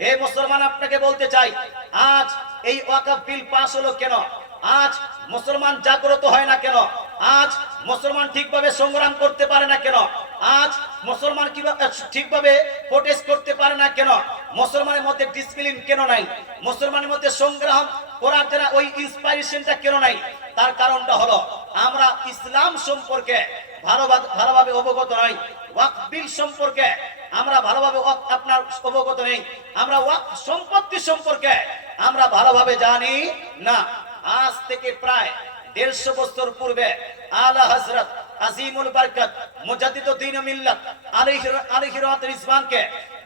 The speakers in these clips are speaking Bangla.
হে মুসলমান, আপনাকে বলতে চাই, আজ এই ওয়াকফ বিল পাস হলো কেন? আজ মুসলমান জাগ্রত হয় না কেন? আজ মুসলমান ঠিকভাবে সংগ্রাম করতে পারে না কেন? আজ মুসলমান কিভাবে ঠিকভাবে প্রোটেস্ট করতে পারে না কেন? মুসলমানের মধ্যে ডিসিপ্লিন কেন নাই? মুসলমানের মধ্যে সংগ্রাম করার জন্য ওই ইন্সপিরেশনটা কেন নাই? তার কারণটা হলো আমরা ইসলাম সম্পর্কে ভালোভাবে অবগত নই। ওয়াকফ বিল সম্পর্কে আমরা ভালোভাবে আপনার অবগত নেই। আমরা ওয়াকফ সম্পত্তি সম্পর্কে আমরা ভালোভাবে জানি না। আজ থেকে প্রায় 150 বছর পূর্বে আলা হযরত আজিমুল বরকত মুজাদ্দিদুদ্দিন মিল্লাত আলাইহি রিজওয়ানকে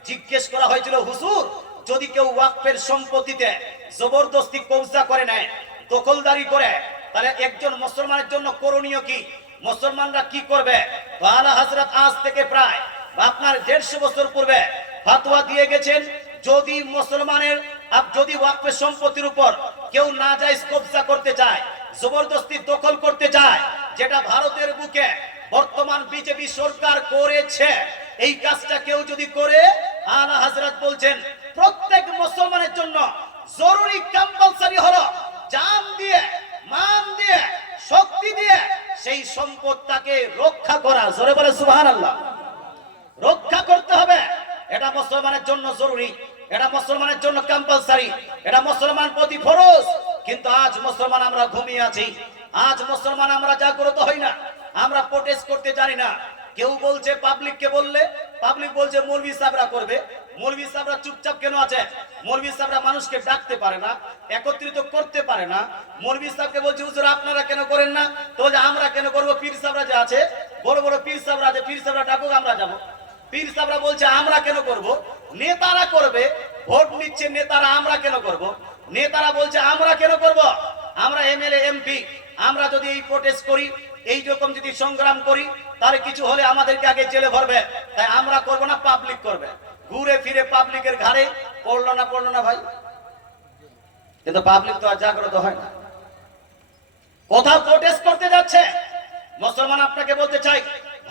জিজ্ঞেস করা হয়েছিল, হুজুর, যদি কেউ ওয়াকফের সম্পত্তিতে জবরদস্তি কবজা করে নেয়, দখলদারি করে, তাহলে একজন মুসলমানের জন্য করণীয় কি? মুসলমানরা কি করবে? আলা হযরত আজ থেকে প্রায় আপনার 150 বছর পূর্বে ফতোয়া দিয়ে গেছেন, যদি মুসলমানের যদি ওয়াকফের সম্পত্তির উপর কেউ নাজায়েজ কবজা করতে চায়, জবরদস্তি দখল করতে চায়, যেটা ভারতের বুকে বর্তমান বিজেপি সরকার করেছে, এই কাজটা কেউ যদি করে, আলা হযরত বলছেন প্রত্যেক মুসলমানের জন্য জরুরি কম্পালসারি হলো জান দিয়ে, মান দিয়ে, শক্তি দিয়ে সেই সম্পদটাকে রক্ষা করা। জোরে বলে সুবহানাল্লাহ। রক্ষা করতে হবে, এটা মুসলমানের জন্য জরুরি, এটা মুসলমানের জন্য কম্পালসারি, এটা মুসলমান প্রতি ফরজ। কিন্তু আজ মুসলমান আমরা ঘুমিয়ে আছি, আজ মুসলমান আমরা জাগ্রত হই না, আমরা প্রোটেস্ট করতে জানি না। কেউ বলছে পাবলিককে বললে, পাবলিক বলছে মৌলভী সাহেবরা করবে। মৌলভী সাহেবরা চুপচাপ কেন আছে? মৌলভী সাহেবরা মানুষকে ডাকতে পারে না, একত্রিত করতে পারে না। মৌলভী সাহেবকে বলছে, হুজুর আপনারা কেন করেন না? তো বলছে আমরা কেন করবো? পীর সাহেবরা যে আছে, বড় বড় পীর সাহেবরা আছে, পীর সাহেবরা ডাকুক, আমরা যাবো। পীর সাহেবরা বলছে আমরা কেন করব? নেতারা করবে, ভোট নিচ্ছে নেতারা, আমরা কেন করব? নেতারা বলছে আমরা কেন করব? আমরা এমএলএ এমপি, আমরা যদি এই প্রোটেস্ট করি, এই রকম যদি সংগ্রাম করি, তার কিছু হলে আমাদেরকে আগে জেলে ভরবে, তাই আমরা করব না, পাবলিক করবে। ঘুরে ফিরে পাবলিকের ঘাড়ে পড়লো না ভাই? কিন্তু পাবলিক তো আর জাগ্রত হয় না, কোথাও প্রোটেস্ট করতে যাচ্ছে। মুসলমান, আপনাকে বলতে চাই,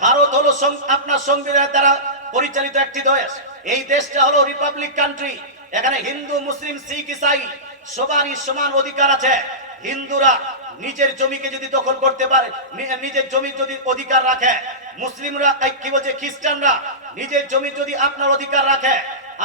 ভারত হলো আপনার সংবিধান দ্বারা পরিচালিত একটি দেশ। এই দেশটা হলো রিপাবলিক কান্ট্রি। এখানে হিন্দু, মুসলিম, শিখ, ইসাই সবারই সমান অধিকার আছে। হিন্দুরা নিজের জমিকে যদি দখল করতে পারে, নিজের জমি যদি অধিকার রাখে, মুসলিমরা কি বলছে, খ্রিস্টানরা নিজের জমি যদি আপনার অধিকার রাখে,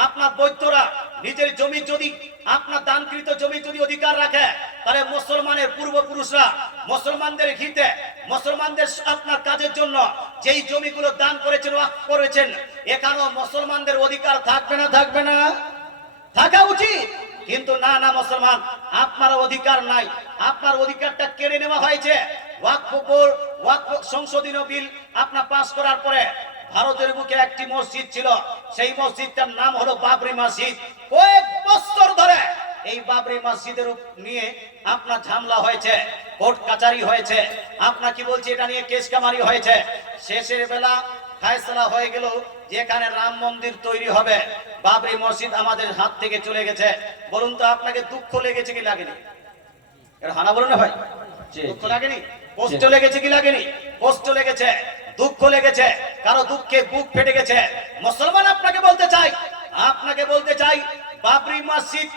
আপনার বৌদ্ধরা নিজের জমি যদি, আপনার দানকৃত জমি যদি অধিকার রাখে, তাহলে মুসলমানের পূর্বপুরুষরা মুসলমানদের হিতে, মুসলমানদের আপনার কাজের জন্য যেই জমিগুলো দান করেছেন, ওয়াকফ করেছেন, এখানেও মুসলমানদের অধিকার থাকবে না? থাকবে না? থাকা উচিত। কিন্তু না, মুসলমান, আপনার অধিকার নাই, আপনার অধিকারটা কেড়ে নেওয়া হয়েছে। ওয়াকফ সংশোধনী বিল আপনার পাস করার পরে ভারতের বুকে একটি মসজিদ ছিল, সেই মসজিদটার নাম হলো বাবরি মসজিদ। কয়েক বছর ধরে এই বাবরি মসজিদের নিয়ে আপনার ঝামেলা হয়েছে, কোর্ট কাচারি হয়েছে, আপনার কি বলছে, এটা নিয়ে কেস কামারি হয়েছে। শেষের বেলা ফয়সালা হয়ে গেল যে এখানে রাম মন্দির তৈরি হবে। বাবরি মসজিদ আমাদের হাত থেকে চলে গেছে। বলুন তো, আপনাকে দুঃখ লেগেছে কি লাগেনি? এর হানা বলুন না ভাই, দুঃখ লাগেনি? কষ্ট লেগেছে কি লাগেনি? কষ্ট লেগেছে, দুঃখ লেগেছে, কারো দুঃখে বুক ফেটে গেছে। মুসলমান, আপনাকে বলতে চাই, বাবরি মসজিদ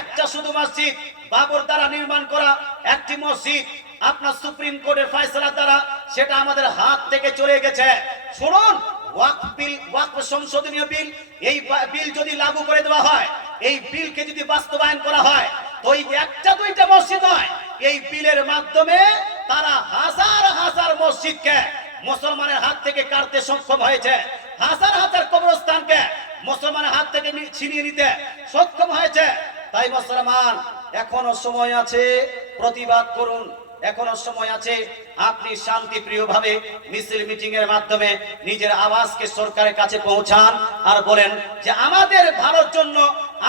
একটা শুধু মসজিদ, বাবর দ্বারা নির্মাণ করা একটি মসজিদ, আপনার সুপ্রিম কোর্টের ফয়সালা দ্বারা সেটা আমাদের হাত থেকে চলে গেছে। শুনুন, ওয়াকফ বিল, ওয়াকফ সংশোধনী বিল, এই বিল যদি লাগু করে দেওয়া হয়, এই বিলকে যদি বাস্তবায়ন করা হয়, তো এই একটা দুইটা মসজিদ নয়, এই বিলের মাধ্যমে তারা হাজার হাজার মসজিদকে মুসলমানের হাত থেকে কাটতে সক্ষম হয়েছে, হাজার হাজার কবরস্থানকে মুসলমানের হাত থেকে ছিনিয়ে নিতে সক্ষম হয়েছে। তাই মুসলমান, এখনো সময় আছে, প্রতিবাদ করুন, এখনো সময় আছে। আপনি শান্তিপ্রিয় ভাবে মিছিল মিটিং এর মাধ্যমে নিজের আওয়াজকে সরকারের কাছে পৌঁছান আর বলেন যে আমাদের ভালোর জন্য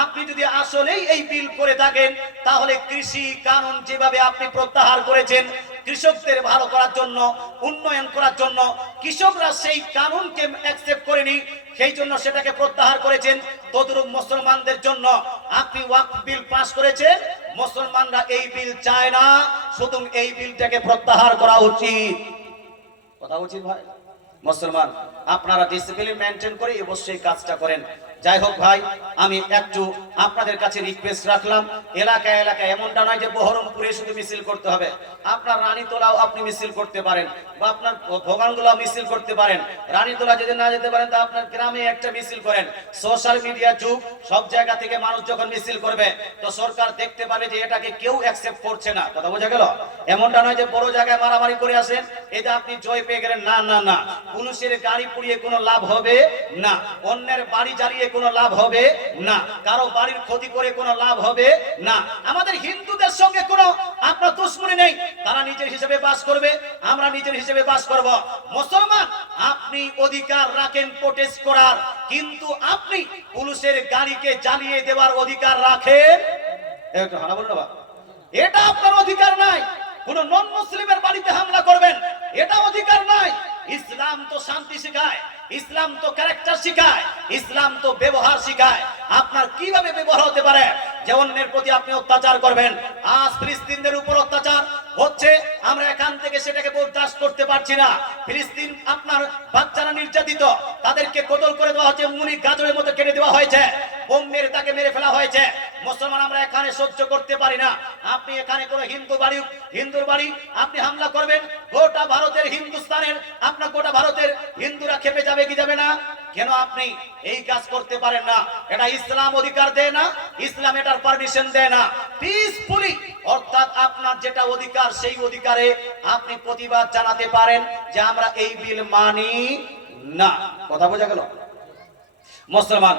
আপনি যদি আসলেই এই বিল করে থাকেন, তাহলে কৃষি কানুন যেভাবে আপনি প্রত্যাহার করেছেন, কৃষকদের ভালো করার জন্য, উন্নয়ন করার জন্য, কৃষকরা সেই কানুনকে অ্যাকসেপ্ট করেনি, সেই জন্য সেটাকে প্রত্যাহার করেছেন। তদ্রুপ মুসলমানদের জন্য আপনি ওয়াকফ বিল পাস করেছেন, মুসলমানরা এই বিল চায় না, শুধু এই বিলটাকে প্রত্যাহার করা উচিত। কথা উচিত ভাই। মুসলমান, আপনারা ডিসিপ্লিন মেনটেন করে অবশ্যই কাজটা করেন। যাই হোক ভাই, আমি একটু আপনাদের কাছে রিকোয়েস্ট রাখলাম, এলাকায় এলাকায় এমনটা নয় যে বহরমপুরে শুধু মিছিল করতে হবে, আপনার রানীতলাও আপনি মিছিল করতে পারেন, বা আপনার ভোগানগোলাও মিছিল করতে পারেন। রানীতলা যদি না যেতে পারেন তা আপনার গ্রামে একটা মিছিল করেন। সোশ্যাল মিডিয়া যুগ, সব জায়গা থেকে মানুষ যখন মিছিল করবে তো সরকার দেখতে পাবে যে এটাকে কেউ অ্যাকসেপ্ট করছে না। কথা বোঝা গেল? এমনটা নয় যে বড় জায়গায় মারামারি করে আসেন এটা আপনি জয় পেয়ে গেলেন, না না না। পুলিশের গাড়ি পুড়িয়ে কোনো লাভ হবে না, অন্যের বাড়ি জ্বালিয়ে কোনো লাভ হবে না, কারো বাড়ির ক্ষতি করে কোনো লাভ হবে না। আমাদের হিন্দুদের সঙ্গে কোনো আপনার দুশ্মনী নেই, তারা নিজের হিসেবে বাস করবে, আমরা নিজের হিসেবে বাস করব। মুসলমান, আপনি অধিকার রাখেন প্রোটেস্ট করার, কিন্তু আপনি পুলিশের গাড়িকে জ্বালিয়ে দেওয়ার অধিকার রাখেন? একটু হানা বলুন না, এটা আপনার অধিকার নাই। কোন নন মুসলিমের বাড়িতে হামলা করবেন, এটা অধিকার নাই। ইসলাম তো শান্তি শেখায়, ইসলাম তো ক্যারেক্টার শেখায়, ইসলাম তো ব্যবহার শেখায়। আপনার কিভাবে ব্যবহার হতে পারে যে অন্যের প্রতি আপনি অত্যাচার করবেন? আজ ফিলিস্তিনদের উপর অত্যাচার হচ্ছে, আমরা এখান থেকে সেটাকে বরদাস্ত করতে পারছি না। ফিলিস্তিন আপনার বাচ্চারা নির্যাতিত, তাদেরকে কতল করে দেওয়া হচ্ছে, মুনি গাজরের মতো কেটে দেওয়া হয়েছে, বোম মেরে তাকে মেরে ফেলা হয়েছে। মুসলমান আমরা এখানে সহ্য করতে পারি না। আপনি এখানে কোনো হিন্দুর বাড়ি আপনি হামলা করবেন, গোটা ভারতের হিন্দুস্তানের আপনার গোটা ভারতের হিন্দুরা খেপে যাবে কি যাবে না? কেন আপনি এই কাজ করতে পারেন না? এটা ইসলাম অধিকার দেয় না, ইসলাম এটার পারমিশন দেয় না। পিসফুলি, অর্থাৎ আপনার যেটা অধিকার সেই অধিকারে আপনি প্রতিবাদ জানাতে পারেন যে আমরা এই বিল মানি না। কথা বোঝা গেল? মুসলমান,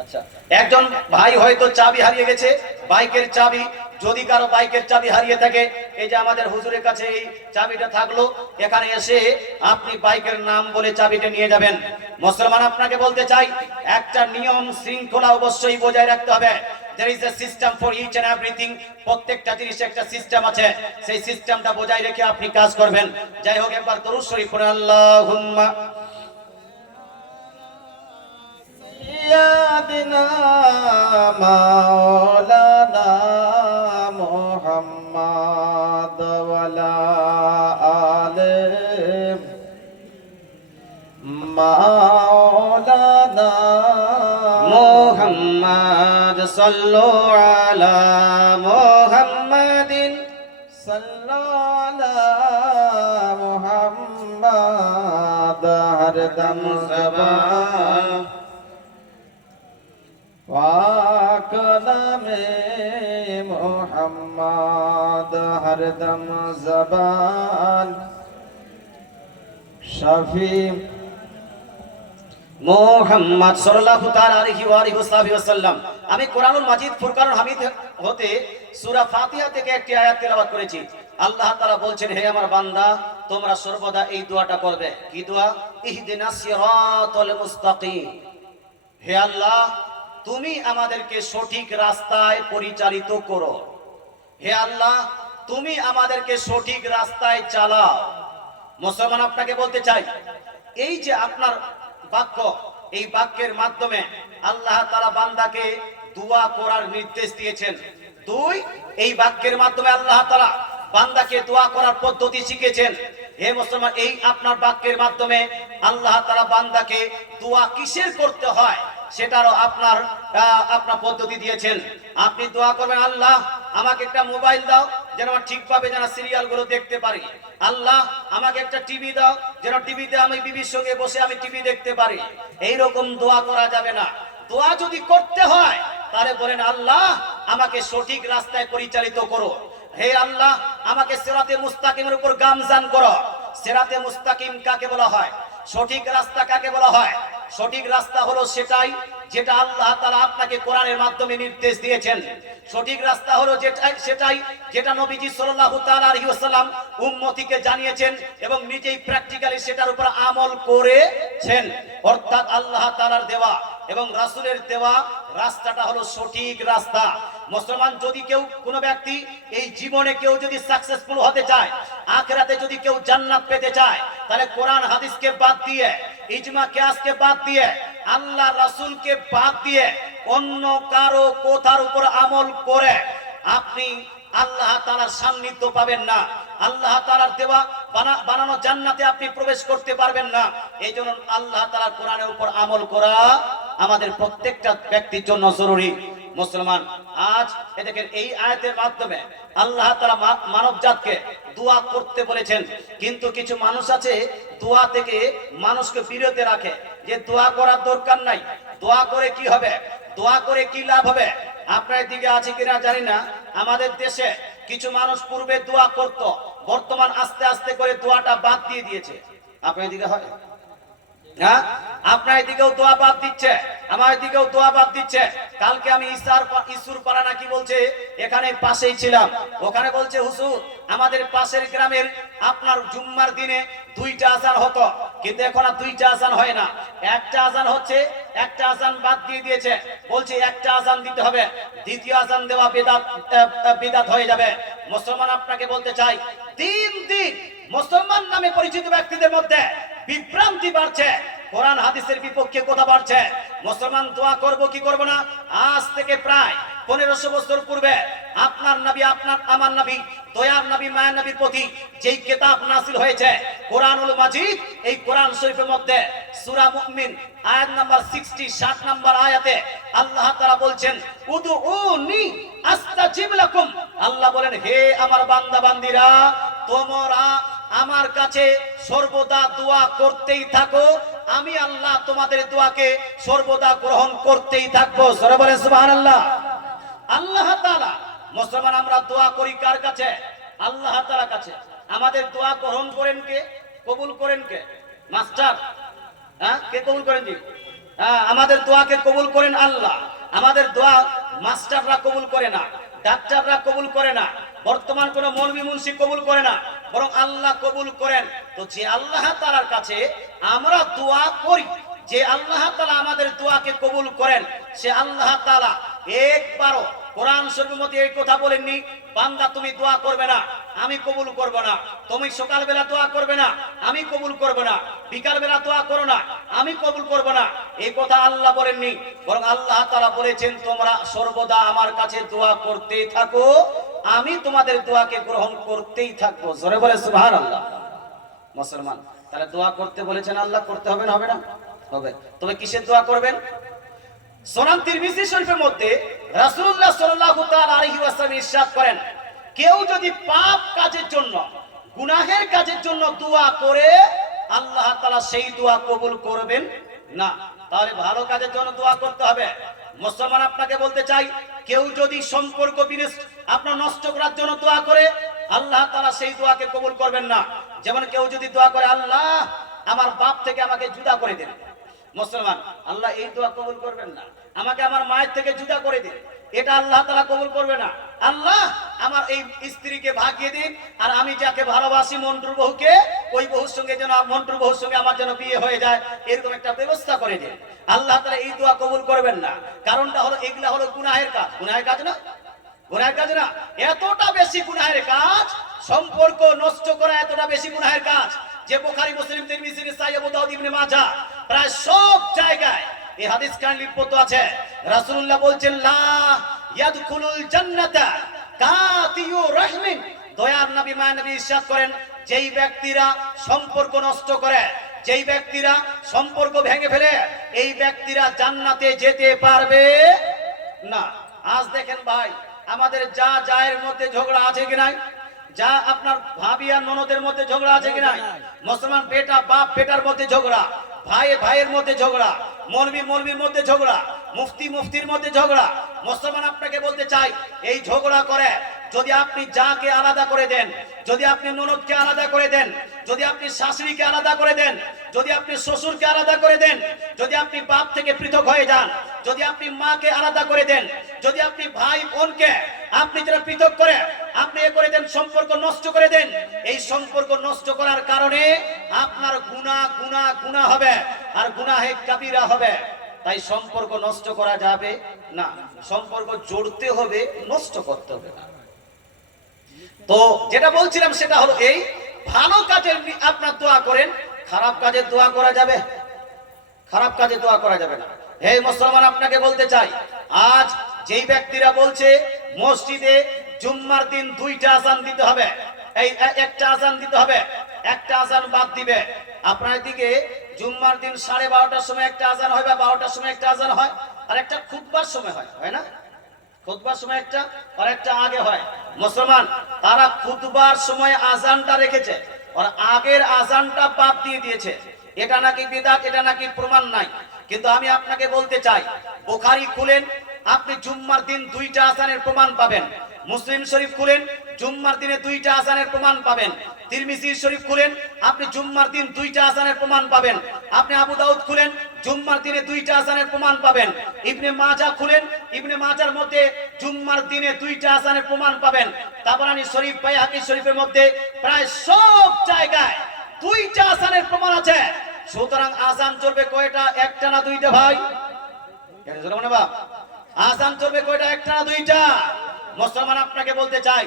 আচ্ছা, একজন ভাই হয়তো চাবি হারিয়ে গেছে, বাইকের চাবি। যদি কারো বাইকের চাবি হারিয়ে থাকে, এই যে আমাদের হুজুরের কাছে এই চাবিটা থাকলো, এখানে এসে আপনি বাইকের নাম বলে চাবিটা নিয়ে যাবেন। মুসলমান, আপনাকে বলতে চাই, একটা নিয়ম শৃঙ্খলা অবশ্যই বজায় রাখতে হবে। There is a system for each and everything. প্রত্যেকটা জিনিসে একটা সিস্টেম আছে, সেই সিস্টেমটা বজায় রেখে আপনি কাজ করবেন। যাই হোক, একবার দরুদ শরীফ পড়ে আল্লাহুম্মা سيدنا مولانا محمد وعلى آله مولانا محمد صلوا على محمد صلوا على محمد ہر دم زبان وَكَلَامِ محمد ہر دم زبان شفیع মুহাম্মদ সাল্লাল্লাহু তাআলা আলাইহি ওয়া আলিহি ওয়াসাল্লাম। আমি কোরআনুল মাজিদ ফুরকানুল হামিদ হতে সূরা ফাতিহা থেকে একটি আয়াত তেলাওয়াত করেছি। আল্লাহ তাআলা বলছেন, হে আমার বান্দা, তোমরা সর্বদা এই দোয়াটা করবে। কি দোয়া? ইহদিনাস সিরাতাল মুস্তাকিম। হে আল্লাহ, তুমি আমাদেরকে সঠিক রাস্তায় পরিচালিত করো। হে আল্লাহ, তুমি আমাদেরকে সঠিক রাস্তায় চালাও। মুসলমান, আপনাকে বলতে চাই, এই যে আপনার বাক্য, এই বাক্যের মাধ্যমে আল্লাহ তাআলা বান্দাকে দোয়া করার নির্দেশ দিয়েছেন। দুই, এই বাক্যের মাধ্যমে আল্লাহ তাআলা বান্দাকে দোয়া করার পদ্ধতি শিখিয়েছেন। হে মুসলমান, এই আপনার বাক্যের মাধ্যমে আল্লাহ তাআলা বান্দাকে দোয়া কিসের করতে হয় সেটারও আপনার পদ্ধতি দিয়েছেন। আপনি দোয়া করবেন, আল্লাহ আমাকে একটা মোবাইল দাও যেন ঠিকভাবে যেন সিরিয়াল গুলো দেখতে পারি। আল্লাহ আমাকে একটা টিভি দাও যেন টিভিতে আমি বিবির সঙ্গে বসে আমি টিভি দেখতে পারি। এইরকম দোয়া করা যাবে না। দোয়া যদি করতে হয় তাহলে বলেন, আল্লাহ আমাকে সঠিক রাস্তায় পরিচালিত করো। হে আল্লাহ, আমাকে সিরাতে মুস্তাকিমের উপর গামজান করো। সিরাতে মুস্তাকিম কাকে বলা হয়? সঠিক রাস্তা কাকে বলা হয়? সঠিক রাস্তা হলো সেটাই যেটা আল্লাহ তাআলা আপনাকে কোরআনের মাধ্যমে নির্দেশ দিয়েছেন। সঠিক রাস্তা হলো সেটাই যেটা নবীজি সাল্লাল্লাহু তাআলা আলাইহি ওয়াসাল্লাম উম্মতিকে জানিয়েছেন এবং নিজেই প্র্যাকটিক্যালি সেটার উপর আমল করেছেন। অর্থাৎ আল্লাহ তাআলার দেওয়া এবং রাসূলের দেওয়া রাস্তাটা হলো সঠিক রাস্তা। মুসলমান, যদি কেউ কোনো ব্যক্তি এই জীবনে কেউ যদি সাকসেসফুল হতে চায়, আখিরাতে যদি কেউ জান্নাত পেতে চায়, তাহলে কোরআন হাদিসকে বাদ দিয়ে, ইজমা কিয়াসকে বাদ দিয়ে, আল্লাহ রাসূলকে বাদ দিয়ে অন্য কারো কথার উপর আমল করে আপনি আল্লাহ তাআলার সান্নিধ্য পাবেন না। আল্লাহ তাআলার দেওয়া বানানো জান্নাতে আপনি প্রবেশ করতে পারবেন না। এই জন্য আল্লাহ তাআলার কোরআনের উপর আমল করা আমাদের প্রত্যেকটা ব্যক্তির জন্য জরুরি। মুসলমান, আজ দেখেন এই আয়াতের মাধ্যমে আল্লাহ তাআলা মানব জাতকে দোয়া করতে বলেছেন, কিন্তু কিছু মানুষ আছে দোয়া থেকে মানুষকে বিরত রাখে, যে দোয়া করার দরকার নাই, দোয়া করে কি হবে, দোয়া করে কি লাভ হবে। আপনার দিকে আছে কিনা জানি না, আমাদের দেশে কিছু মানুষ পূর্বে দোয়া করত, বর্তমান আস্তে আস্তে করে দোয়াটা বাদ দিয়ে দিয়েছে। আপনার দিকে হয়? হ্যাঁ, আপনার দিকেও দোয়া বাদ দিচ্ছে, আমার দিকেও দোয়া বাদ দিচ্ছে। কালকে আমি ইসুর পাড়া নাকি বলছে, এখানে পাশেই ছিলাম, ওখানে বলছে হুজুর আমাদের পাশের গ্রামের আপনার জুম্মার দিনে 2টা আজান হতো, কিন্তু এখন আর 2টা আজান হয় না, একটা আজান হচ্ছে, একটা আজান বাদ দিয়ে দিয়েছে, বলছে একটা আজান দিতে হবে, দ্বিতীয় আজান দেওয়া বিদআত হয়ে যাবে। মুসলমান, আপনাকে বলতে চাই, দিন দিন মুসলমান নামে পরিচিত ব্যক্তিদের মধ্যে বিভ্রান্তি বাড়ছে, কোরআন হাদিসের বিপক্ষে কথা বাড়ছে। মুসলমান দোয়া করব কি করব না, আজ থেকে প্রায় 1500 বছর পূর্বে আপনার নবী, আপনার আমার নবী, দয়ার নবী, মায়ের নবীর প্রতি যেই কিতাব নাযিল হয়েছে কোরআনুল মাজিদ, এই কোরআন শরীফের মধ্যে সূরা মুমিন আয়াত নাম্বার 60 নম্বর আয়াতে আল্লাহ তাআলা বলছেন, উদউনি আস্তাজিব লাকুম। আল্লাহ বলেন, হে আমার বান্দা বান্দীরা, তোমরা আমার কাছে সর্বদা দোয়া করতেই থাকো, আমি আল্লাহ তোমাদের দোয়াকে সর্বদা গ্রহণ করতেই থাকবো। সরে বলেন সুবহানাল্লাহ। আল্লাহ তাআলা, মুসলমান আমরা দোয়া করি কার কাছে? আল্লাহ তাআলার কাছে। আমাদের দোয়া গ্রহণ করেন কে, কবুল করেন কে? মাস্টার, হ্যাঁ, কে কবুল করেন? জি, হ্যাঁ, আমাদের দোয়াকে কবুল করেন আল্লাহ। আমাদের দোয়া মাস্টাররা কবুল করে না, ডাক্তাররা কবুল করে না, বর্তমান কোন মৌলভী মুন্সি কবুল করে না, বরং আল্লাহ কবুল করেন। তো যে আল্লাহ তাআলার কাছে আমরা দোয়া করি, যে আল্লাহ তাআলা আমাদের দোয়াকে কবুল করেন, সে আল্লাহ তাআলা একবারও কোরআন শরীফের মধ্যে এই কথা বলেননি, বান্দা তুমি দোয়া করবে না, আমি কবুল করব না, তুমি সকালবেলা দোয়া করবে না, আমি কবুল করব না, বিকালবেলা দোয়া করো না, আমি কবুল করব না, এই কথা আল্লাহ বলেননি। বরং আল্লাহ তাআলা বলেছেন, তোমরা সর্বদা আমার কাছে দোয়া করতেই থাকো, আমি তোমাদের দোয়াকে গ্রহণ করতেই থাকবো। জোরে বলে সুবহানাল্লাহ। মুসলমান, তাহলে দোয়া করতে বলেছেন আল্লাহ, করতে হবে না? হবে না? হবে। তবে কিসের দোয়া করবেন? সুনান তিরমিজি শরীফের মধ্যে রাসূলুল্লাহ সাল্লাল্লাহু তাআলা আলাইহি ওয়াসাল্লাম ইরশাদ করেন, কেউ যদি পাপ কাজের জন্য, গুনাহের কাজের জন্য দোয়া করে, আল্লাহ তাআলা সেই দোয়া কবুল করবেন না। তাহলে ভালো কাজের জন্য দোয়া করতে হবে। মুসলমান, আপনাকে বলতে চাই, কেউ যদি সম্পর্ক আপনার নষ্ট করার জন্য দোয়া করে, আল্লাহ তাআলা সেই দোয়াকে কবুল করবেন না। যেমন কেউ যদি দোয়া করে, আল্লাহ আমার বাপ থেকে আমাকে জুদা করে দিন, মুসলমান, আল্লাহ এই দোয়া কবুল করবেন না। আমাকে আমার মায়ের থেকে জুদা করে দিন, এটা আল্লাহ তাআলা কবুল করবে না। আল্লাহ আমার এই স্ত্রীকে ভাগিয়ে দিন, আর আমি যাকে ভালোবাসি মন্টুর বহুকে, ওই বহুর সঙ্গে যেন, মন্টুর বহুর সঙ্গে আমার যেন বিয়ে হয়ে যায়, এরকম একটা ব্যবস্থা করে দিন। আল্লাহ তাআলা এই দোয়া কবুল করবেন না। কারণটা হলো, এগুলা হলো গুনাহের কাজ। গুনাহের কাজ না? গুনাহের কাজ না? এতটা বেশি গুনাহের কাজ, সম্পর্ক নষ্ট করা এতটা বেশি গুনাহের কাজ, যে বুখারী, মুসলিম, তিরমিজি, নাসাঈ, আবু দাউদ, ইবনে মাজাহ প্রায় সব জায়গায় এই হাদিস কান লিপিবদ্ধ আছে। রাসূলুল্লাহ বলছেন, লা ইয়াদখুলুল জান্নাতা কাতিয়ু রাহমিন। দয়ার নবী, মায়ের নবী ইরশাদ করেন, যেই ব্যক্তিরা সম্পর্ক নষ্ট করে, যেই ব্যক্তিরা সম্পর্ক ভেঙে ফেলে, এই ব্যক্তিরা জান্নাতে যেতে পারবে না। আজ দেখেন ভাই, আমাদের যা জায়ের মধ্যে ঝগড়া আছে কি নাই, যা আপনার ভাবি আর ননদের মধ্যে ঝগড়া আছে কি নাই, মুসলমান বেটা বাপ বেটার মধ্যে ঝগড়া, ভাই ভাইয়ের মধ্যে ঝগড়া, মৌলভী মৌলভীর মধ্যে ঝগড়া, মুফতি মুফতির মধ্যে ঝগড়া। মুসলমান, আপনাকে বলতে চাই, এই ঝগড়া করে যদি আপনি যাকে আলাদা করে দেন, যদি আপনি ননদকে আলাদা করে দেন, যদি আপনি শাশুড়িকে আলাদা করে দেন, যদি আপনি শ্বশুরকে আলাদা করে দেন, যদি আপনি বাপ থেকে পৃথক হয়ে যান, যদি আপনি মাকে আলাদা করে দেন, যদি আপনি ভাই বোনকে আপনি যারা পৃথক করে আপনি এ করে দেন, সম্পর্ক নষ্ট করে দেন, এই সম্পর্ক নষ্ট করার কারণে আপনার গুনাহ গুনাহ গুনাহ হবে, আর গুনাহে কাবীরা হবে। তাই সম্পর্ক নষ্ট করা যাবে না, সম্পর্ক জোড়তে হবে, নষ্ট করতে হবে না। তো যেটা বলছিলাম সেটা হলো, এই ভালো কাজের আপনার দোয়া করেন, খারাপ কাজের দোয়া করা যাবে? খারাপ কাজে দোয়া করা যাবে না। হে মুসলমান, আপনাকে বলতে চাই, আজ যেই ব্যক্তিরা বলছে মসজিদে জুম্মার দিন 2টা আযান দিতে হবে, এই একটা আযান দিতে হবে, একটা আজান বাদ দিবে। আপনার দিকে জুম্মার দিন 12:30টার সময় একটা আজান হয় বা 12টার সময় একটা আজান হয়, আর একটা খুতবার সময় হয়, হয় না? খুতবার সময় একটা আর একটা আগে হয়। মুসলমান তারা খুতবার সময় আজানটা রেখেছে আর আগের আজানটা বাদ দিয়ে দিয়েছে। এটা নাকি বিদআত, এটা নাকি প্রমাণ নাই। কিন্তু আমি আপনাকে বলতে চাই, বুখারী খুলেন, আপনি জুম্মার দিন 2টা আজানের প্রমাণ পাবেন। মুসলিম শরীফ খুলেন, জুম্মার দিনে 2টা আজানের প্রমাণ পাবেন। তিরমিজি শরীফ খুলেন, আপনি জুম্মার দিন 2টা আজানের প্রমাণ পাবেন। আপনি আবু দাউদ খুলেন, জুম্মার দিনে 2টা আজানের প্রমাণ পাবেন। ইবনে মাজাহ খুলেন, ইবনে মাজাহর মধ্যে জুম্মার দিনে 2টা আজানের প্রমাণ পাবেন। তাবরানী শরীফ, বাইহাকী শরীফের মধ্যে প্রায় সব জায়গায় 2টা আজানের প্রমাণ আছে। সুতরাং আজান চলবে কয়টা? একটা না 2টা ভাই? কেন চলবে না বাপ? আজান চলবে কয়টা? একটা না 2টা? মুসলমান আপনাকে বলতে চাই,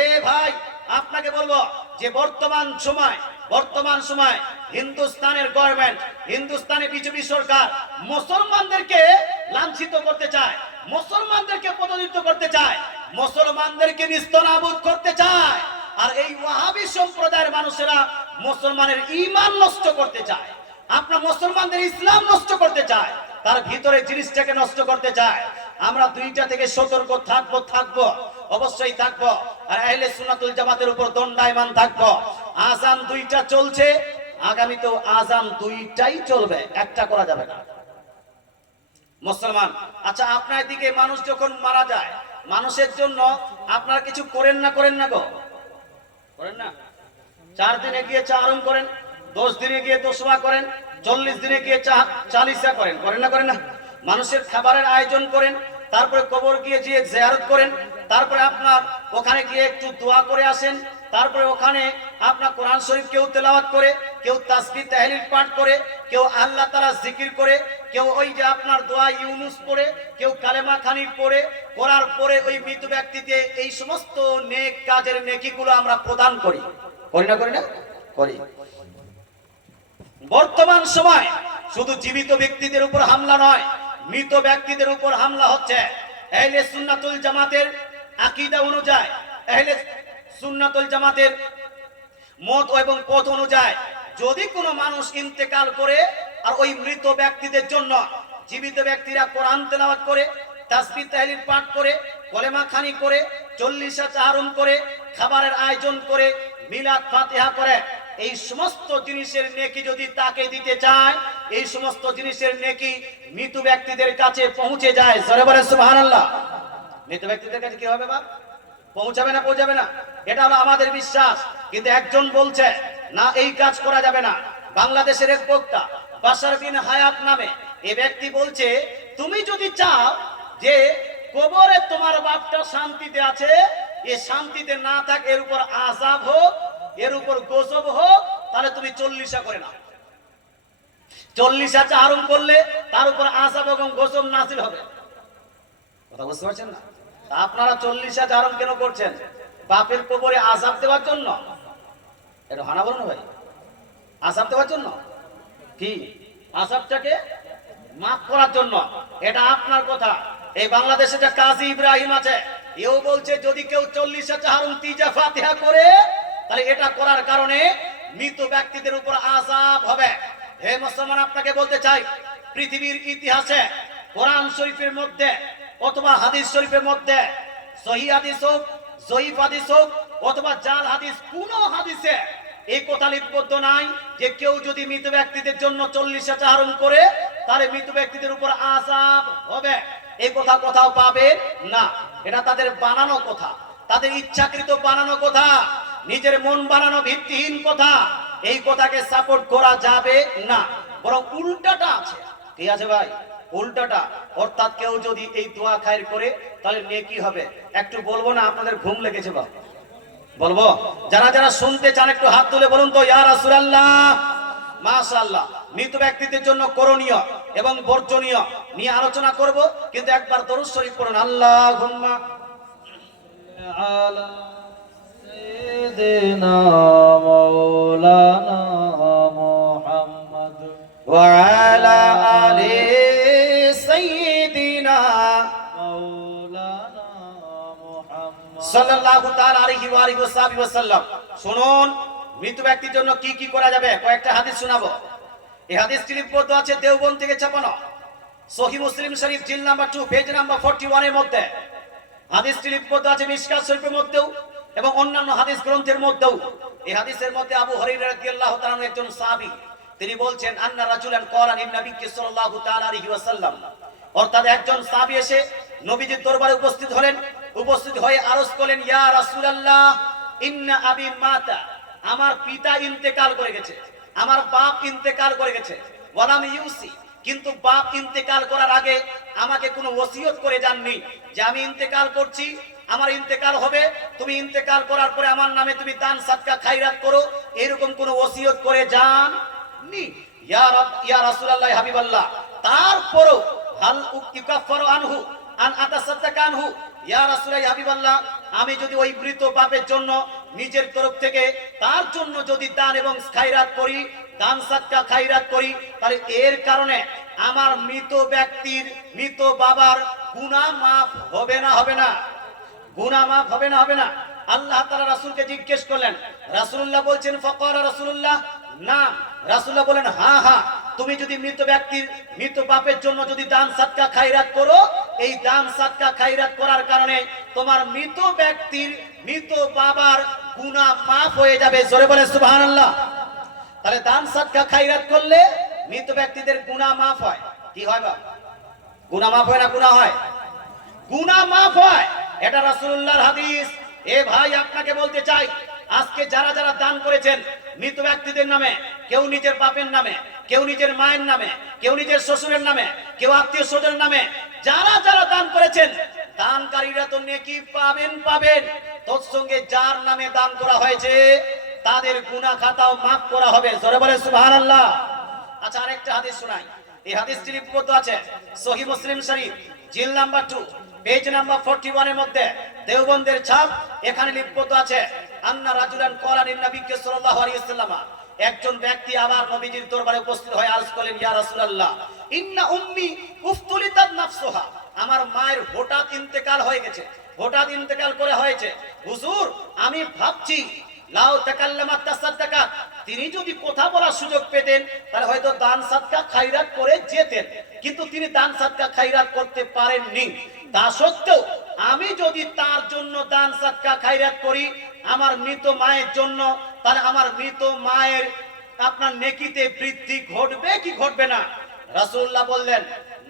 এ ভাই আপনাকে বলবো যে বর্তমান সময় হিন্দুস্তানের গভর্নমেন্ট, হিন্দুস্তানের বিজেপি সরকার মুসলমানদেরকে লাঞ্ছিত করতে চায়, মুসলমানদেরকে পদদলিত করতে চায়, মুসলমানদেরকে নিস্তনাবুদ করতে চায়। আর এই ওয়াহাবি সম্প্রদায়ের মানুষেরা মুসলমানের ঈমান নষ্ট করতে চায়, আপনার মুসলমানদের ইসলাম নষ্ট করতে চায়, তার ভিতরে জিনিসটাকে নষ্ট করতে চায়। আমরা 2টা থেকে সতর্ক থাকবো, অবশ্যই থাকবো। আর আহলে সুন্নাতুল জামাতের উপর দণ্ডায়মান থাকবো। আজান 2টা চলছে, আগামী তো আজান 2টাই চলবে, একটা করা যাবে না মুসলমান। আচ্ছা, আপনার দিকে মানুষ যখন মারা যায়, মানুষের জন্য আপনারা কিছু করেন না গো? করেন না? 4 দিনে গিয়ে চারণ করেন, 10 দিনে গিয়ে দোসওয়া করেন, 40 দিনে গিয়ে চালিসা করেন, করেন না? মানুষের খাবারের আয়োজন করেন, তারপরে কবর গিয়ে জিয়ারত করেন, তারপরে আপনার ওখানে গিয়ে একটু দোয়া করে আসেন, তারপরে ওখানে আপনার কোরআন শরীফ কেউ তেলাওয়াত করে, কেউ তাসবিহ তাহলিল পাঠ করে, কেউ আল্লাহ তাআলা জিকির করে, কেউ ওই যে আপনার দোয়া ইউনুস পড়ে, কেউ কালেমা খানি পড়ে, করার পরে ওই মৃত ব্যক্তিকে এই সমস্ত নেক কাজের নেকিগুলো আমরা প্রদান করি না করি। বর্তমান সময় শুধু জীবিত ব্যক্তিদের উপর হামলা নয়, মৃত ব্যক্তিদের উপর হামলা হচ্ছে। আহলে সুন্নাতুল জামাতের আকীদা অনুযায়ী, আহলে সুন্নাতুল জামাতের মত এবং পথ অনুযায়ী যদি কোনো মানুষ ইন্তেকাল করে আর ওই মৃত ব্যক্তিদের জন্য জীবিত ব্যক্তিরা কোরআন তেলাওয়াত করে, তাসবিহ তাহলিল পাঠ করে, কলেমা খানি করে, 40 তাহরুম করে, খাবারের আয়োজন করে, মিলাদ ফাতিহা করে, এই সমস্ত জিনিসের নেকি যদি তাকে দিতে চায়, এই সমস্ত জিনিসের নেকি মৃত ব্যক্তিদের কাছে পৌঁছে যায়। জোরে বলেন সুবহানাল্লাহ। মৃত ব্যক্তিদের কাছে কি হবে বাপ? পৌঁছাবে না? এটা হলো আমাদের বিশ্বাস। কিন্তু একজন বলছে না, এই কাজ করা যাবে না। বাংলাদেশের এক বক্তা বাশার বিন হায়াত নামে এই ব্যক্তি বলছে, তুমি যদি চাও যে কবরে তোমার বাপটা শান্তিতে আছে, এ শান্তিতে না থাক, এর উপর আযাব হোক, এর উপর গজব হোক, তাহলে তুমি 40 করে নাও। 40 তাহরুম করলে তার উপর আযাব এবং গজব নাযিল হবে। কথা বুঝতে পারছেন না? আপনারা 40 তাহরুম কেন করছেন? বাপের কবরে আযাব দেওয়ার জন্য? এটা হানা বলুন ভাই, আযাব দেওয়ার জন্য? কি আযাবটাকে মাফ করার জন্য? এটা আপনার কথা। এই বাংলাদেশে যে কাজী ইব্রাহিম আছে, এও বলছে যদি কেউ 40 তাহরুম তিজা ফাতিহা করে, তাহলে এটা করার কারণে মৃত ব্যক্তিদের উপর আযাব হবে। হে মুসলমান, আপনাকে বলতে চাই, পৃথিবীর ইতিহাসে কোরআন শরীফের মধ্যে অথবা হাদিস শরীফের মধ্যে সহিহ হাদিস হোক, জয়ীফ হাদিস হোক অথবা জাল হাদিস, কোন হাদিসে এই কথা লিপিবদ্ধ নাই যে কেউ যদি মৃত ব্যক্তিদের জন্য 40 তাহরুম করে তাহলে মৃত ব্যক্তিদের উপর আযাব হবে। এই কথা কোথাও পাবেন না। এটা তাদের বানানো কথা, তাদের ইচ্ছাকৃত বানানো কথা, নিজের মন বানানো ভিত্তিহীন কথা। এই কথাকে সাপোর্ট করা যাবে না, বরং উল্টাটা আছে। কি আছে ভাই? উল্টাটা। অর্থাৎ কেউ যদি এই দোয়া খায়ের করে তাহলে নেকি হবে। একটু বলবো না? আপনাদের ঘুম লেগেছে বা? বলবো? যারা শুনতে চান একটু হাত তুলে বলুন তো, ইয়া রাসূলুল্লাহ। মাশাআল্লাহ। মৃত ব্যক্তিদের জন্য করণীয় এবং বর্জনীয় নিয়ে আলোচনা করব, কিন্তু একবার দরুদ শরীফ পড়ুন। আল্লাহুম্মা আলা সাইয়্যিদিনা মাওলানা মুহাম্মদ ওয়া আলা আলি সাইয়্যিদিনা মাওলানা মুহাম্মদ সাল্লাল্লাহু তাআলা আলাইহি ওয়া আলিহি ওয়াসাল্লাম। শুনুন, মৃত ব্যক্তির জন্য কি কি করা যাবে কয়েকটা হাদিস শোনাবো। এই হাদিসটি লিপিবদ্ধ আছে দেওবন্দ থেকে ছাপানো সহিহ মুসলিম শরীফ জিল নাম্বার 2 পেজ নাম্বার 41 এর মধ্যে। হাদিসটি লিপিবদ্ধ আছে মিশকাত শরীফের মধ্যেও এবং অন্যান্য হাদিস গ্রন্থের মধ্যেও। এই হাদিসের মধ্যে আবু হুরায়রা রাদিয়াল্লাহু তাআলা আনহু একজন সাহাবী, তিনি বলছেন আন্না রাজুলান ক্বালা লিন নবী সাল্লাল্লাহু তাআলা আলাইহি ওয়াসাল্লাম, অর্থাৎ একজন সাহাবী এসে নবীজির দরবারে উপস্থিত হলেন। উপস্থিত হয়ে আরজ করলেন, ইয়া রাসূলুল্লাহ ইন্না আবি মাতা, আমার পিতা ইন্তেকাল করে গেছে, আমার বাপ ইন্তেকাল করে গেছে। ওয়ালাম ইউসি, কিন্তু বাপ ইন্তেকাল করার আগে আমাকে কোনো ওসিয়ত করে যাননি যে আমি ইন্তেকাল করছি, আমার ইন্তেকাল হবে, তুমি ইন্তেকাল করার পরে আমার নামে তুমি দান সাদকা খায়রাত করো, এরকম কোনো ওসিয়ত করে যাননি। ইয়া রাসূলুল্লাহ হাবিবাল্লাহ, তারপরও হাল ইউকাফফারু আনহু আন আতাসাদদাকা আনহু, ইয়া রাসূলুল্লাহ হাবিবাল্লাহ, আমি যদি ওই মৃত বাপের জন্য নিজের তরফ থেকে তার জন্য যদি দান এবং খায়রাত করি, দান সাদকা খায়রাত করি, তাহলে এর কারণে আমার মৃত ব্যক্তির, মৃত বাবার গুনাহ মাফ হবে না? হবে না? গুনাহ মাফ হবে না? হবে না? আল্লাহ তাআলা রাসূলকে জিজ্ঞেস করলেন, রাসূলুল্লাহ বলছেন ফাকারা রাসূলুল্লাহ না, রাসূলুল্লাহ বলেন হ্যাঁ হ্যাঁ, তুমি যদি মৃত ব্যক্তির, মৃত বাপের জন্য যদি দান সাদকা খায়রাত করো, এই দান সাদকা খায়রাত করার কারণে তোমার মৃত ব্যক্তির, মৃত বাবার গুনাহ মাফ হয়ে যাবে। জোরে বলে সুবহানাল্লাহ। তাহলে দান সাদকা খায়রাত করলে মৃত ব্যক্তিদের গুনাহ মাফ হয়। কি হয় বাবা? গুনাহ মাফ হয় না গুনাহ হয়? গুনাহ মাফ হয়, এটা রাসূলুল্লাহর হাদিস। এ ভাই আপনাকে বলতে চাই, আজকে যারা যারা দান করেছেন মৃত ব্যক্তিদের নামে, কেউ নিজের বাপের নামে, কেউ নিজের মায়ের নামে, কেউ নিজের শ্বশুরের নামে, কেউ আত্মীয় স্বজনের নামে, যারা যারা দান করেছেন, দানকারীরা তো নেকি পাবেন পাবেন, তোর সঙ্গে যার নামে দান করা হয়েছে তাদের গুনাহ খাতাও মাফ করা হবে। জোরে বলে সুবহানাল্লাহ। আচ্ছা, আরেকটা হাদিস শোনাই। এই হাদিসটি লিপিবদ্ধ আছে সহিহ মুসলিম শরীফ জিল নাম্বার 2 পেজ নাম্বার 41 এর মধ্যে, দেওবন্দের ছাপ। এখানে লিপিবদ্ধ আছে আন্না রাজুলান ক্বালা লিন নবী সাল্লাল্লাহু আলাইহি ওয়াসাল্লাম, একজন ব্যক্তি আবার নবীজির দরবারে উপস্থিত হয়ে আরজ করলেন, ইয়া রাসূলুল্লাহ ইন্না উম্মি উফতুলিতাত নাফসুহা, আমার মায়ের হঠাৎ ইন্তেকাল হয়ে গেছে, হঠাৎ ইন্তেকাল করে হয়েছে। হুজুর, আমি ভাবছি লাউ তাকাল্লামাত তাসাদদাকা, তিনি যদি কথা বলার সুযোগ পেতেন তাহলে হয়তো দান সাদকা খায়রাত করে যেতেন, কিন্তু তিনি দান সাদকা খায়রাত করতে পারেননি। তা সত্ত্বেও আমি যদি তার জন্য দান সাদকা খায়রাত করি আমার মৃত মায়ের জন্য, তাহলে আমার মৃত মায়ের আপনার নেকিতে বৃদ্ধি ঘটবে কি ঘটবে না? রাসূলুল্লাহ বললেন,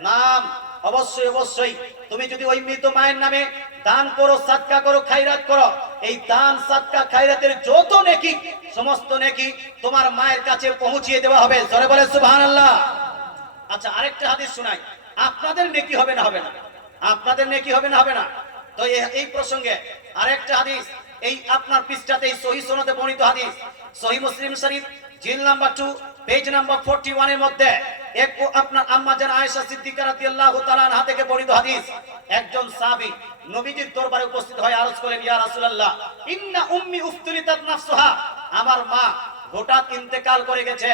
নাম, অবশ্যই অবশ্যই। তুমি যদি ওই মৃত মায়ের নামে দান করো, সাদকা করো, খায়রাত করো, এই দান সাদকা খায়রাতের যত নেকি, সমস্ত নেকি তোমার মায়ের কাছে পৌঁছিয়ে দেওয়া হবে। জোরে বলে সুবহানাল্লাহ। আচ্ছা, আরেকটা হাদিস শোনাই। আপনাদের নেকি হবে না? হবে না? আপনাদের নেকি হবে না? হবে না? তো এই প্রসঙ্গে আরেকটা হাদিস, এই আপনার পৃষ্ঠাতেই সহিহ সনদে বর্ণিত হাদিস, সহিহ মুসলিম শরীফ জিল নাম্বার 2 পেজ নাম্বার 41 এর মধ্যে এক আপনার আম্মা জান আয়েশা সিদ্দিকা রাদিয়াল্লাহু তাআলা আনহা থেকে বর্ণিত হাদিস। একজন সাহাবী নবীজির দরবারে উপস্থিত হয়ে আরজ করেন, ইয়া রাসূলুল্লাহ ইন্না উম্মি উফতুলিতাত নাফসুহা, আমার মা হঠাৎ ইন্তেকাল করে গেছে।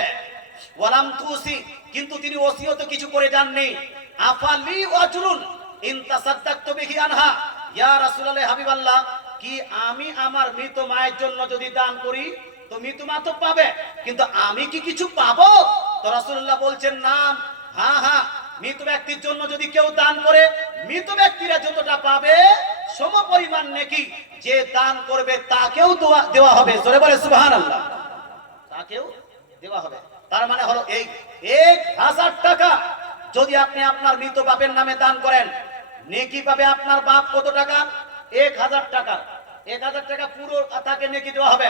ওয়ালাম তুসি, কিন্তু তিনি ওসিয়ত কিছু করে যাননি। আফালি আজরুন ইন তাসাদদাকতু বিহি আনহা, ইয়া রাসূলুল্লাহ হাবিবাল্লাহ, কি আমি আমার মৃত মায়ের জন্য যদি দান করি তো মৃত মা তো পাবে, কিন্তু আমি কি কিছু পাবো? তো রাসূলুল্লাহ বলছেন, নাম, হ্যাঁ হ্যাঁ, মৃত ব্যক্তির জন্য যদি কেউ দান করে মৃত ব্যক্তিরা যতটা পাবে সমপরিমাণ নেকি যে দান করবে তাকেও দেওয়া হবে। জোরে বলে সুবহানাল্লাহ। তাকেও দেওয়া হবে। তার মানে হলো এই 1000 টাকা যদি আপনি আপনার মৃত বাপের নামে দান করেন, নেকি পাবে আপনার বাপ কত টাকা? 1000 টাকা। 1000 টাকা পুরো তাকে নেকি দেওয়া হবে।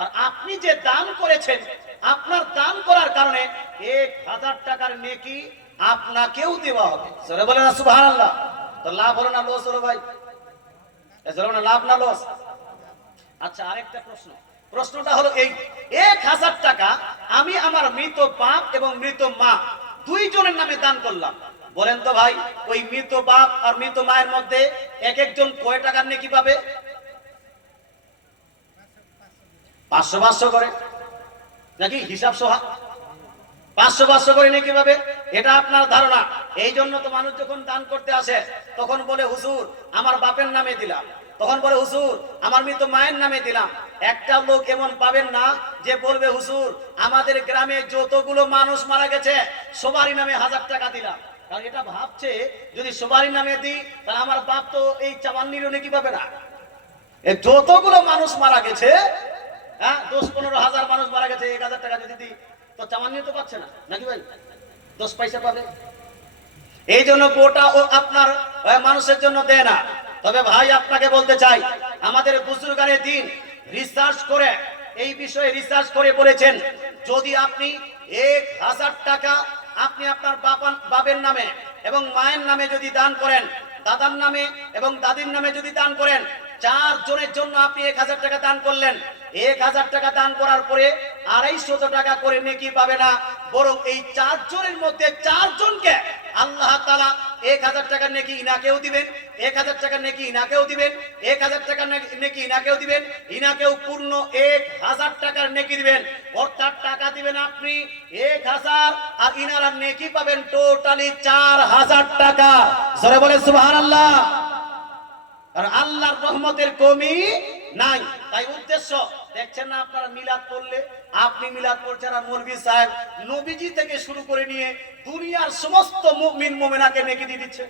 আর আপনি যে দান করেছেন, আপনার দান করার কারণে 1000 টাকার নেকি আপনাকেও দেওয়া হবে। জোরে বলেন না সুবহানাল্লাহ। তো লাভ হলো না লস হলো ভাই? জোরে না, লাভ না লস? আচ্ছা, আরেকটা প্রশ্ন। প্রশ্নটা হলো এই, 1000 টাকা আমি আমার মৃত বাপ এবং মৃত মা দুইজনের নামে দান করলাম। বলেন তো ভাই, ওই মৃত বাপ আর মৃত মায়ের মধ্যে এক একজন কয় টাকার নেকি পাবে? 500 করে নাকি হিসাব সহ 500 করে নেকি পাবে? এটা আপনার ধারণা। এই জন্য তো মানুষ যখন দান করতে আসে তখন বলে, হুজুর আমার বাপের নামে দিলাম, তখন বলে হুজুর আমার মৃত মায়ের নামে দিলাম। একটা লোক এমন পাবেন না যে বলবে হুজুর আমাদের গ্রামে যতগুলো মানুষ মারা গেছে সবারই নামে 1000 টাকা দিলাম। কারণ এটা ভাবছে যদি সবারই নামে দিই তাহলে আমার বাপ তো এই 54 নাকি পাবে না। এই যতগুলো মানুষ মারা গেছে, হ্যাঁ 10-15 হাজার মানুষ মারা গেছে, 1000 টাকা যদি দিই তো 54 তো পাচ্ছে না নাকি ভাই, 10 পয়সা পাবে। এই জন্য গোটা ও আপনার মানুষের জন্য দেয় না। তবে ভাই আপনাকে বলতে চাই আমাদের বুজুর্গানে দিন রিসার্চ করে এই বিষয়ে রিসার্চ করে বলেছেন যদি আপনি 1000 টাকা আপনি আপনার বাবের নামে এবং মায়ের নামে যদি দান করেন, দাদার নামে এবং দাদির নামে যদি দান করেন, 4 জনের জন্য আপনি 1000 টাকা দান করলেন। 1000 টাকা দান করার পরে 250 টাকা করে নেকি পাবে না, বরং এই 4 জনের মধ্যে 4 জনকে আল্লাহ তাআলা 1000 টাকা নেকি ইনাকেও দিবেন, 1000 টাকা নেকি ইনাকেও দিবেন, 1000 টাকা নেকি ইনাকেও দিবেন, ইনাকেও পূর্ণ 1000 টাকার নেকি দিবেন। অর্থাৎ টাকা দিবেন আপনি 1000 আর ইনারা নেকি পাবেন টোটালি 4000 টাকা। জোরে বলে সুবহানাল্লাহ। আর আল্লাহর রহমতের কমি নাই। তাই উদ্দেশ্য দেখছেন না আপনারা মিলাদ করলে আপনি মিলাদ করছেন আর মৌলভী সাহেব নবীজি থেকে শুরু করে নিয়ে দুনিয়ার সমস্ত মুমিন মুমিনাকে নেকি দিয়ে দিচ্ছে।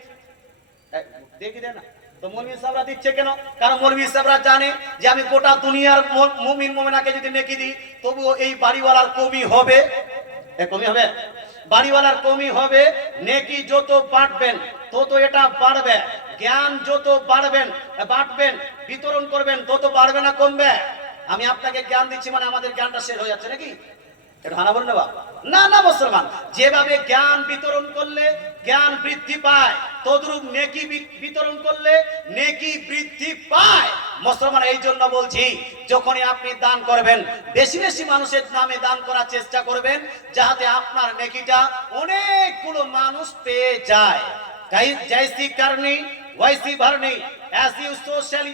দেখি দেয় না তো মৌলভী সাহেবরা দিচ্ছে কেন? কারণ মৌলভী সাহেবরা জানে যে আমি গোটা দুনিয়ার মুমিন মুমিনাকে যদি নেকি দিই তবুও এই বাড়িওয়ালার কমি হবে, কমি হবে, বাড়িওয়ালার কমি হবে। নেকি যত বাড়বেন তত এটা বাড়বে, জ্ঞান যত বাড়বেন বিতরণ করবেন তত বাড়বে না কমবে। আমি আপনাকে জ্ঞান দিচ্ছি মানে আমাদের জ্ঞানটা শেষ হয়ে যাচ্ছে নাকি? এটা হানা বললে না না মুসলমান, যেভাবে জ্ঞান বিতরণ করলে জ্ঞান বৃদ্ধি পায় তদ্রূপ নেকি বিতরণ করলে নেকি বৃদ্ধি পায় মুসলমান। এই জন্য বলছি যখনই আপনি দান করবেন বেশি বেশি মানুষের নামে দান করার চেষ্টা করবেন যাতে আপনার নেকিটা অনেকগুলো মানুষ পেয়ে যায়। जैसी करनी वैसी भरनी, ऐसी सोशल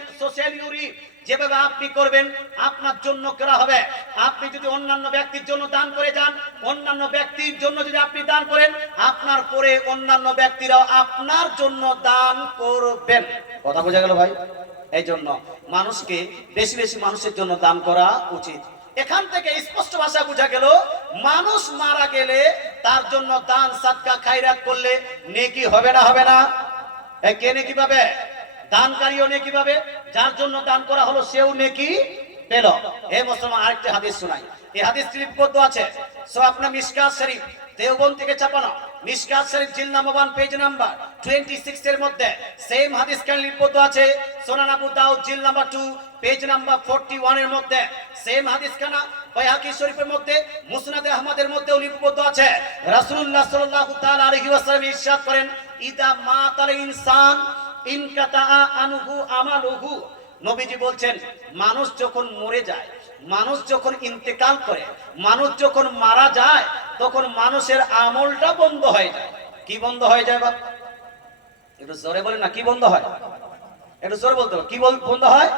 যেভাবে আপনি করবেন আপনার জন্য করা হবে। আপনি যদি অন্যান্য ব্যক্তির জন্য দান করে যান, অন্যান্য ব্যক্তির জন্য যদি আপনি দান করেন, আপনার পরে অন্যান্য ব্যক্তিরাও আপনার জন্য দান করবেন। কথা বোঝা গেল ভাই? এই জন্য মানুষকে বেশি বেশি মানুষের জন্য দান করা উচিত। এখান থেকে স্পষ্ট ভাষা বোঝা গেল মানুষ মারা গেলে তার জন্য দান সাদকা খায়রাত করলে নেকি হবে না? হবে না? কে নেকি পাবে? দানকারীও নেকি পাবে, যার জন্য দান করা হলো সেও নেকি পেল। হে মুসলমান, আরেকটা হাদিস শোনাই। এই হাদিস লিপিবদ্ধ আছে সো আপনার মিশকাত শরীফ দেওবন্দ থেকে ছাপানো, মিশকাত শরীফ জিলদ নাম্বার 1 পেজ নাম্বার 26 এর মধ্যে সেম হাদিস কান লিপিবদ্ধ আছে। সুনান আবু দাউদ জিলদ নাম্বার 2 পেজ নাম্বার 41 এর মধ্যে সেম হাদিস কানা বাইহাকি শরীফের মধ্যে মুসনাদ আহমদের মধ্যেও লিপিবদ্ধ আছে। রাসূলুল্লাহ সাল্লাল্লাহু তাআলা আলাইহি ওয়াসাল্লাম ইরশাদ করেন ইদা মাতাল ইনসান ইনকাতা আনহু আমালুহু। নবীজি বলছেন মানুষ যখন মরে যায়, মানুষ যখন ইন্তেকাল করে, মানুষ যখন মারা যায় তখন মানুষের আমলটা বন্ধ হয়ে যায়। কি বন্ধ হয়ে যায় বাবা? একটু জোরে বলেন না, কি বন্ধ হয়? একটু জোরে বলতে হবে, কি বন্ধ হয়?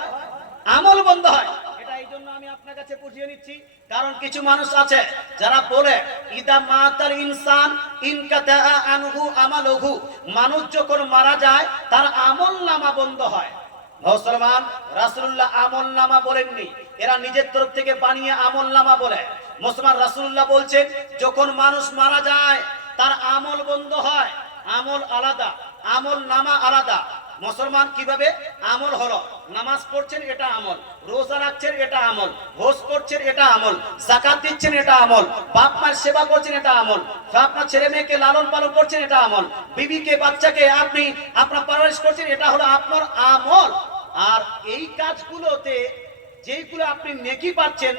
আমল বন্ধ হয়। এটা এই জন্য আমি আপনার কাছে বুঝিয়ে নিচ্ছি, কারণ কিছু মানুষ আছে যারা বলে ইদা মাতাল ইনসান ইনকাতা আনহু আমালুহু, মানুষ যখন মারা যায় তার আমল নামা বন্ধ হয়। মুসলমান, রাসূলুল্লাহ আমল নামা বলেননি, এরা নিজের তরফ থেকে বানিয়ে আমল নামা বলে। মুসলমান, রাসূলুল্লাহ বলছেন যখন মানুষ মারা যায় তার আমল বন্ধ হয়। আমল আলাদা, আমল নামা আলাদা। মুসলমান কিভাবে আমল হলো? নামাজ পড়ছেন এটা আমল, রোজা রাখছেন এটা আমল, হজ করছেন এটা আমল, যাকাত দিচ্ছেন এটা আমল, বাপ মার সেবা করছেন এটা আমল, আপনার ছেলে মেয়েকে লালন পালন করছেন এটা আমল, বিবিকে বাচ্চাকে আপনি আপনার পরওয়ারিশ করছেন এটা হলো আপনার আমল। আর এই কাজগুলোতে যেইগুলো আপনি নেকি পাচ্ছেন,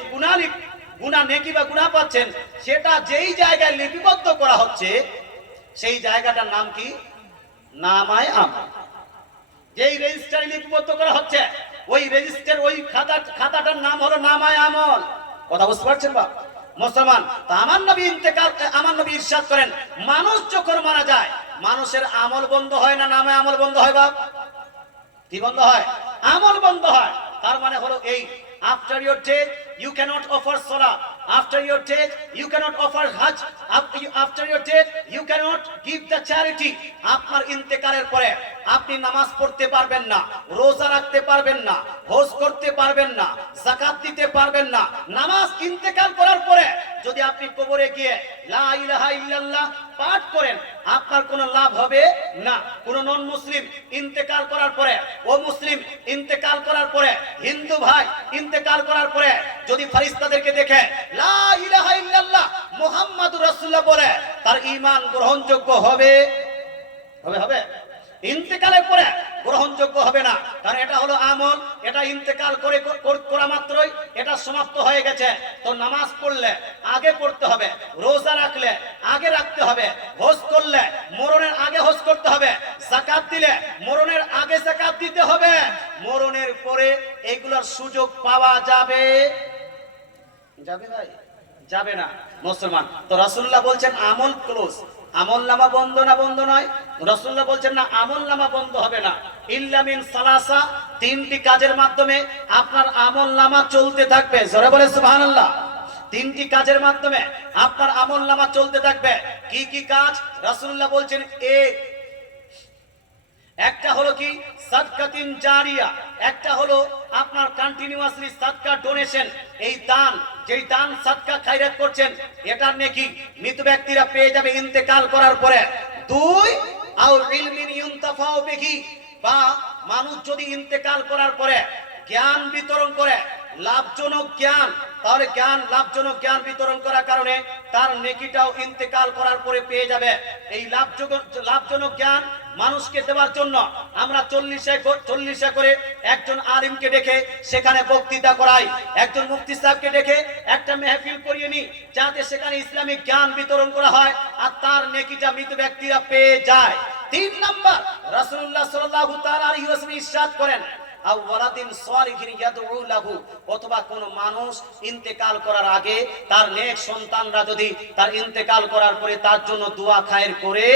গুনাহ নেকি বা গুনাহ পাচ্ছেন, সেটা যেই জায়গায় লিপিবদ্ধ করা হচ্ছে সেই জায়গাটার নাম কি? নামায়ে আমল। যেই রেজিস্টারে লিপিবদ্ধ করা হচ্ছে ওই রেজিস্টার, ওই খাতাটার নাম হলো নামায়ে আমল। কথা বুঝতে পারছেন বাপ? মুসলমান, তা আমার নবী ইরশাদ করেন মানুষ যখন মারা যায় মানুষের আমল বন্ধ হয় না নামায়ে আমল বন্ধ হয় বাপ? কি বন্ধ হয়? আমল বন্ধ হয়। তার মানে হলো এই, after your death you can't offer সালাত, After your death, you cannot offer Hajj. After your death, you cannot give the charity. আপনার ইন্তেকালের পরে আপনি নামাজ পড়তে পারবেন না, রোজা রাখতে পারবেন না, হজ করতে পারবেন না, যাকাত দিতে পারবেন না। নামাজ ইন্তেকাল করার পরে যদি আপনি কবরে গিয়ে লা ইলাহা ইল্লাল্লাহ পাঠ করেন, আপনার কোনো লাভ হবে না। কোন নন মুসলিম ইন্তেকাল করার পরে, ও মুসলিম ইন্তেকাল করার পরে, হিন্দু ভাই ইন্তেকাল করার পরে যদি ফেরেশতাদেরকে দেখে লা ইলাহা ইল্লাল্লাহ মুহাম্মাদুর রাসূলুল্লাহ বলে, তার ঈমান গ্রহণযোগ্য হবে? হবে? ইন্তেকালের পরে গ্রহণযোগ্য হবে না, কারণ এটা হলো আমল, এটা ইন্তেকাল করা মাত্রই এটা সমাপ্ত হয়ে গেছে। তো নামাজ পড়লে আগে পড়তে হবে, রোজা রাখলে আগে রাখতে হবে, হজ করলে মরণের আগে হজ করতে হবে, যাকাত দিলে মরণের আগে যাকাত দিতে হবে। মরণের পরে এগুলোর সুযোগ পাওয়া যাবে ভাই? যাবে না মুসলমান। তো রাসূলুল্লাহ বলছেন আমল ক্লোজ, আমল নামা বন্ধ না, বন্ধ নয়। রাসূলুল্লাহ বলছেন না, আমল নামা বন্ধ হবে না, ইল্লা মিন সালাসা, তিনটি কাজের মাধ্যমে আপনার আমল নামা চলতে থাকবে। জোরে বলে সুবহানাল্লাহ। তিনটি কাজের মাধ্যমে আপনার আমল নামা চলতে থাকবে। কি কি কাজ? রাসূলুল্লাহ বলছেন একটা হলো কি সাদকাতুন জারিয়া, একটা হলো আপনার কন্টিনিউয়াসলি সাদকা ডোনেশন, এই দান, যেই দান সাদকা খায়রাত করছেন এটার নেকি মৃত ব্যক্তিরা পেয়ে যাবে ইন্তেকাল করার পরে। দুই, আও ইলমিন ইউনতাফাউ বিহি, বা মানুষ যদি ইন্তেকাল করার পরে জ্ঞান বিতরণ করে, লাভজনক জ্ঞান, তাহলে লাভজনক জ্ঞান বিতরণ করার কারণে তার নেকিটাও ইন্তেকাল করার পরে পেয়ে যাবে। এই লাভজনক জ্ঞান মানুষকে দেওয়ার জন্য আমরা 40 করে একজন আলিমকে ডেকে সেখানে বক্তৃতা করাই, একজন মুফতি সাহেবকে ডেকে একটা মেহফিল করিয়ে নি, যাতে সেখানে ইসলামিক জ্ঞান বিতরণ করা হয় আর তার নেকিটা মৃত ব্যক্তিরা পেয়ে যায়। 3 নাম্বার, রাসূলুল্লাহ সাল্লাল্লাহু তাআলা আলাইহি ওয়াসাল্লাম ইরশাদ করেন, অথবা কোন মানুষ ইন্তেকাল করার আগে তার নেক সন্তানরা যদি তার ইন্তেকাল করার পরে তার জন্য দোয়া খায়ের করে,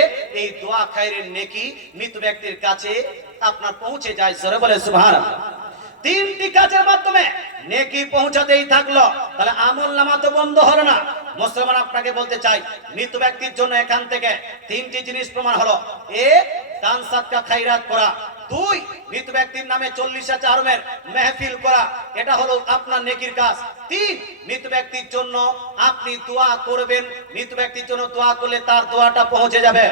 এই দোয়া খায়ের নেকি মৃত ব্যক্তির কাছে আপনার পৌঁছে যায়। জোরে বলে সুবহানাল্লাহ। তিনটি কাজের মাধ্যমে নেকি পৌঁছাতেই থাকলো, তাহলে আমল নামা তো বন্ধ হলো না। মুসলমান আপনাকে বলতে চাই, মৃত ব্যক্তির জন্য এখান থেকে তিনটি জিনিস প্রমাণ হলো। এক, দান সাদকা খায়রাত করা। দুই, মৃত ব্যক্তির নামে 40 চারমের মেহফিল করা, এটা হলো আপনার নেকির কাজ। তিন, মৃত ব্যক্তির জন্য আপনি দোয়া করবেন, মৃত ব্যক্তির জন্য দোয়া করলে তার দোয়াটা পৌঁছে যাবে।